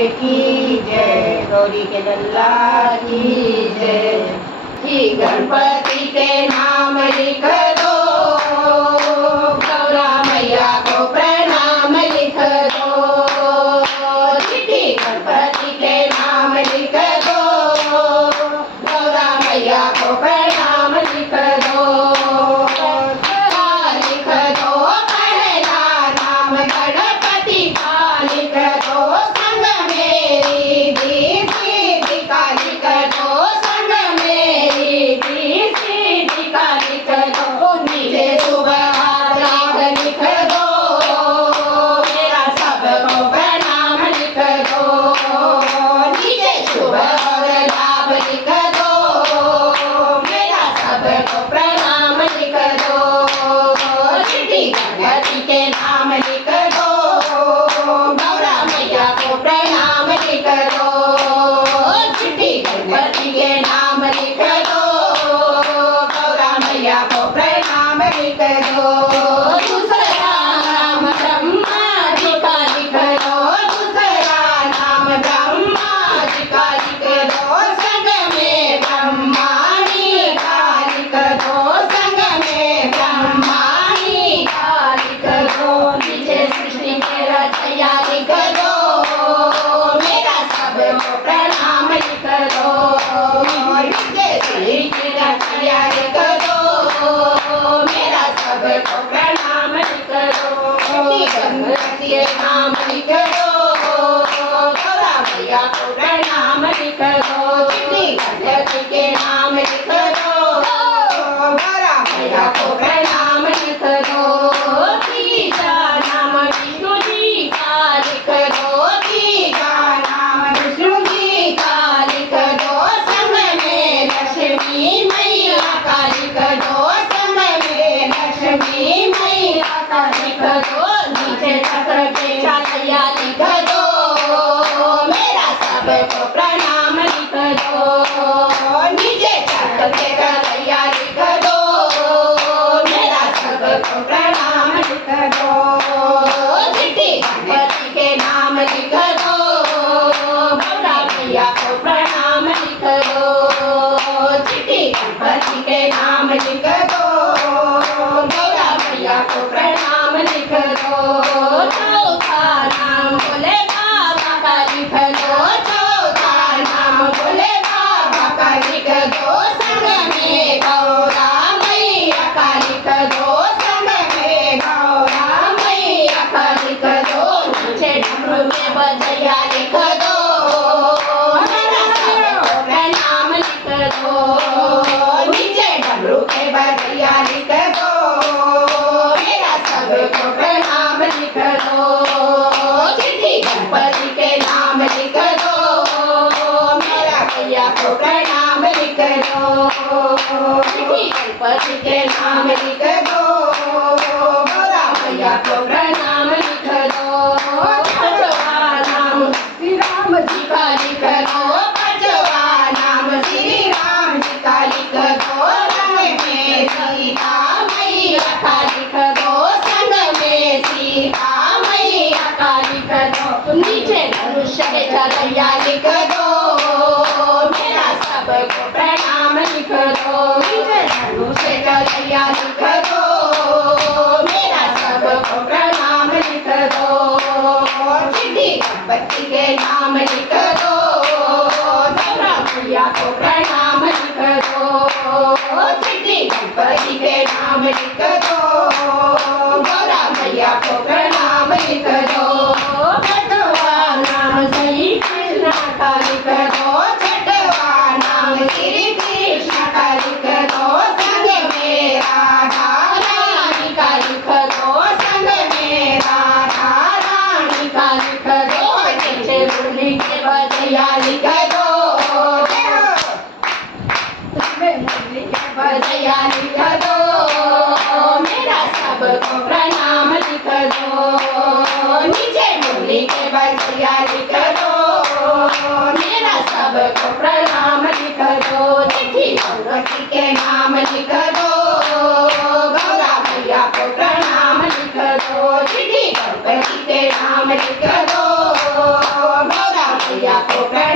की जय, गौरी के लल्ला की जय। श्री गणपति के नाम लिख दो, गौरा मैया को प्रणाम लिख दो। श्री गणपति के नाम लिख दो, गौरा मैया को प्रणाम लिख दो। लिख दो पहला नाम गणपति का लिख दो, संग मेरी दीदी का लिख दो, संग मेरी दीदी का लिख दो। नीचे सुबह राग लिख दो, मेरा सबको प्रणाम लिख दो। नीचे सुबह लाभ लिख दो, मेरा सबको प्रणाम लिख दो। गणपति के नाम लिख दो, गौरा मैया को प्रणाम लिख दो। चिट्ठी गणपति के नाम लिख दो, गौरा मैया को प्रणाम लिख दो। दूसरा नाम ब्रह्मा जी का लिख दो, दूसरा नाम ब्रह्मा जी का लिख दो, संग में ब्रह्माणी का लिख दो, संग में ब्रह्माणी का लिख दो। नीचे सृष्टि के रचया लिख दो, मेरा सबको प्रणाम लिख दो। नीचे सृष्टि के रचया लिख दो, मेरा सबको प्रणाम लिख दो। गणपति के नाम लिख दो, गौरा मैया को प्रणाम लिख दो। गणपति के नाम लिख दो, गौरा मैया को प्रणाम लिख दो। तीजा नाम विष्णु जी का लिख दो, तीजा नाम विष्णु जी का लिख दो, संग में लक्ष्मी मैया का लिख दो, संग में लक्ष्मी मैया का लिख दो। नीचे चक्र के चालैया लिख दो, मेरा सबको प्रणाम लिख दो। नीचे चक्र के चालैया लिख दो, मेरा सबको प्रणाम लिख दो। चिट्ठी गणपति के नाम लिख दो, गौरा मैया को प्रणाम लिख दो। चिट्ठी गणपति के नाम लिख दो, गौरा मैया को प्रणाम लिख दो। चौथा नाम भोले बाबा का लिख दो, चौथा नाम भोले बाबा का लिख दो, संग में गौरा मैया का लिख दो, संग में गौरा मैया का लिख दो। नीचे डमरू में बजैया लिख दो, मेरा सबको प्रणाम लिख दो। नीचे डमरू के बजैया लिख दो, मेरा सबको प्रणाम लिख दो। चिट्ठी गणपति के नाम लिख दो, मेरा मैया को प्रणाम लिख दो। चिट्ठी गणपति के नाम लिख दो, गौरा मैया को प्रणाम लिख दो। पांचवा नाम श्री राम जी का लिख दो, पांचवा नाम श्री राम जी का लिख दो, रंग में सीता मैया का लिख दो, संग में सीता मैया का लिख दो। नीचे धनुष के चालैया लिख दो, मेरा सबको प्रणाम लिख दो। नीचे धनुष के चालैया लिख दो, मेरा सबको प्रणाम लिख दो। चिट्ठी गणपति के नाम लिख दो, गौरा मैया को प्रणाम लिख दो। चिट्ठी गणपति के नाम लिख दो, गौरा मैया को प्रणाम लिख दो। छठवा नाम श्री कृष्ण का लिख दो, छठवा नाम श्री कृष्ण का लिख दो, संग में राधा रानी का लिख दो, संग में राधा रानी का लिख दो। नीचे मुरली के बजैया लिख दो, मुरली के बजैया लिख दो, मेरा सबको प्रणाम लिख दो। नीचे मुरली के बजैया लिख दो, मेरा सबको प्रणाम लिख दो। चिट्ठी गणपति के नाम लिख दो, गौरा मैया को प्रणाम लिख दो। चिट्ठी गणपति के नाम लिख दो, गौरा को प्रणाम